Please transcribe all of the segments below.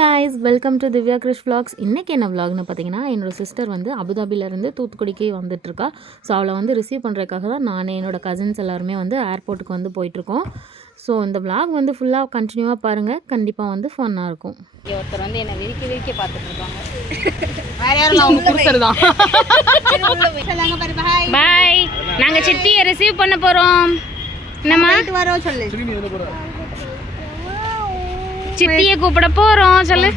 guys welcome to Divya Krish vlogs. இன்றைக்கி என்ன vlogனு பார்த்தீங்கன்னா என்னோட சிஸ்டர் வந்து அபுதாபிலேருந்து தூத்துக்குடிக்கு வந்துட்டுருக்கா. ஸோ அவளை வந்து ரிசீவ் பண்ணுறதுக்காக தான் நான் என்னோட கசின்ஸ் எல்லாருமே வந்து ஏர்போர்ட்டுக்கு வந்து போயிட்டுருக்கோம். ஸோ இந்த vlog வந்து ஃபுல்லாக கண்டினியூவாக பாருங்கள் கண்டிப்பாக வந்து ஃபன்னாக இருக்கும். ஒருத்தர் வந்து என்ன விரிக்கி விரிக்கி பார்த்துட்டு இருக்காங்க வேற யாரும் அவங்க புருஷர் தான். பாய். நாங்க சித்தியை ரிசீவ் பண்ண போறோம். என்னம்மா? வரோம் சொல்லு. சித்தியை கூப்பிட போறோம் சொல்லு.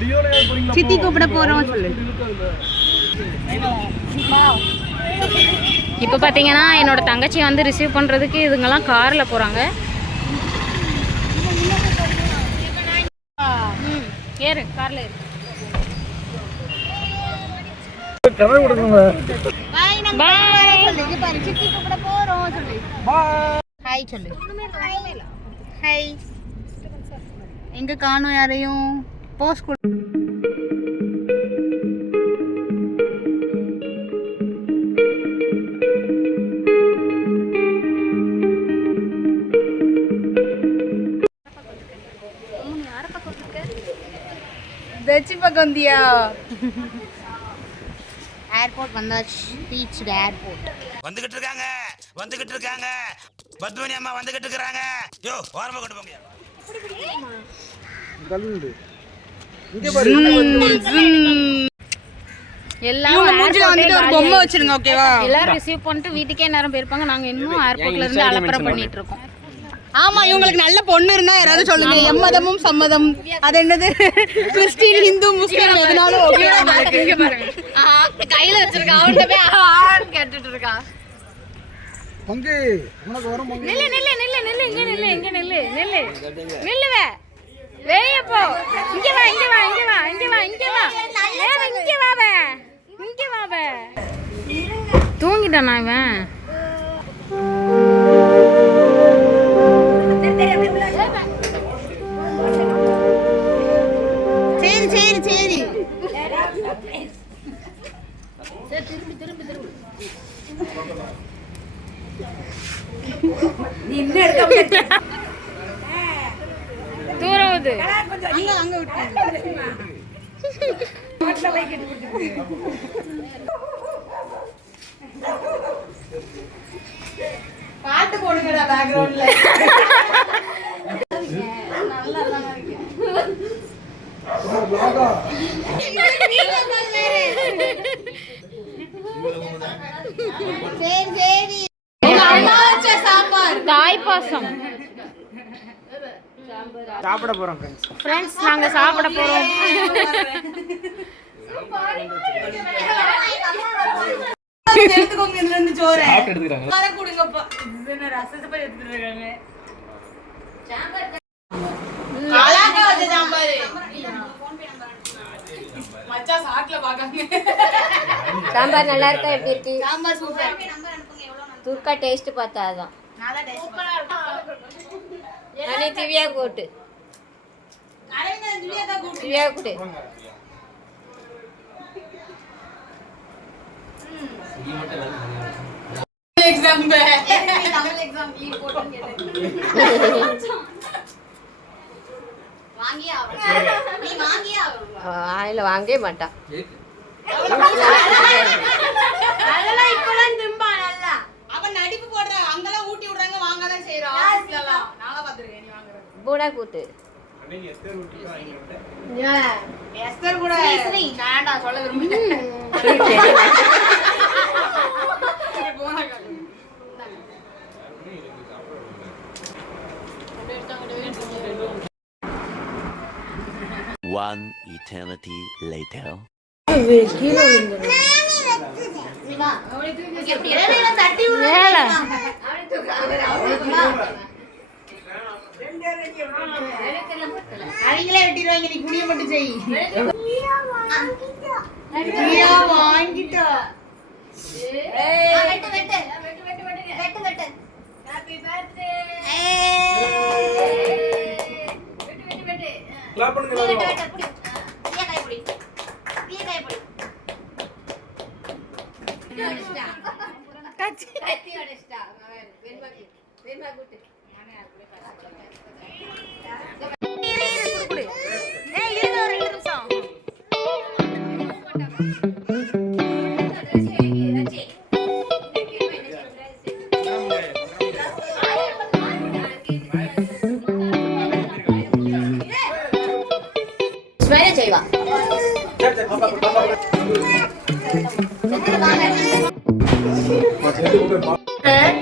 சித்தி கூப்பிட போறோம் சொல்லு. இப்போ பார்த்தீங்கன்னா என்னோட தங்கச்சி வந்து ரிசீவ் பண்ணுறதுக்கு இதுங்கெல்லாம் காரில் போகிறாங்க ஏறு காரில் ஏறு பாய் சொல்லு. பாரு சித்தி கூப்பிட போறோம் சொல்லு. ஹாய் சொல்லு. ஹாய் எங்க காணோம் யாரையும்? போஸ்ட் கொடு. தச்சி வந்தியா ஏர்போர்ட் வந்தாச்சு. பீச் ஏர்போர்ட் வந்துகிட்டு இருக்காங்க வந்துகிட்டு இருக்காங்க பத்மினி அம்மா வந்துகிட்டு இருக்காங்க யோ ஓரமா கொண்டு போங்க எல்லாம் மூஞ்சில வந்துட்டு ஒரு பொம்மை வச்சிருங்க ஓகேவா எல்லாரும் ரிசீவ் பண்ணிட்டு வீட்டுக்கே நேரம் போயிருப்பாங்க. நாங்க இன்னும் ஏர்போர்ட்ல இருந்து அலப்பறை பண்ணிட்டு இருக்கோம். ஆமா இவங்களுக்கு நல்ல பொண்ணு இருந்தா யாராவது சொல்லுங்க. எம்மதமும் சம்மதம். அது என்னது? கிறிஸ்டின் இந்து முஸ்லீம் எதுனாலும் ஓகே கையில வச்சிருக்கா ஆன்னு கேட்டுட்டு இருக்கா. பங்கு உனக்கு வரும் பங்கு நில்லு நில்லு நில்லு நில்லு இங்க நில்லு இங்க நில்லு நில்லு. நில்லுவே வெளிய போ. இங்க வா இங்க வா இங்க வா இங்க வா இங்க வா. ஏய், இங்க வா பே இங்க வா பே தூங்கிட்டானா இவன்? தூரவுது. அங்க அங்க விட்டு பாட்டு போடுங்கடா பேக்ரவுண்ட்ல பாசம். சாப்பிட போறோம் ஃப்ரெண்ட்ஸ் ஃப்ரெண்ட்ஸ் நாங்க சாப்பிட போறோம். எடுத்துக்கோங்க இதுல இருந்து சோறு எடுத்துக்கிறாங்க. அதை கொடுங்கப்பா இது ரசத்தை போய் எடுத்துட்டு இருக்காங்க சாம்பார் நல்லா இருக்கா? எப்படி இருக்கு? சாம்பார் சூப்பர் துர்க்கா டேஸ்ட் பார்த்தா அதான். நல்லா டேஸ்ட் நானே திவ்யா கூட்டு. திவ்யா கூட்டு. எக்ஸாம் தமிழ் எக்ஸாம் லீவ் போட்டுன்னு கேட்டேன். வாங்கியே ஆகணும். நீ வாங்கியே ஆகணும். வாயில வாங்கவே மாட்டா. அதெல்லாம் இப்பெல்லாம் திம்பா நல்லா. அவன் நடிப்பு போடுறான் அங்கெல்லாம் ஊட்டி விடுறாங்க வாங்கலாம் செய்யறோம் ஆபீஸ்லலாம் நாளா பாத்துருக்கேன் நீ வாங்குறது பூடா கூட்டு எஸ்தர் கூட வேண்டாம் சொல்ல விரும்புறேன் போனா காட்டு. One eternity later. மேல அவங்களே வெட்டிடுவாங்க நீ குடிய மட்டும் செய் வாங்கிட்டா கிளாப் பண்ணுங்க எல்லாரும் പെൺകുട്ടി É.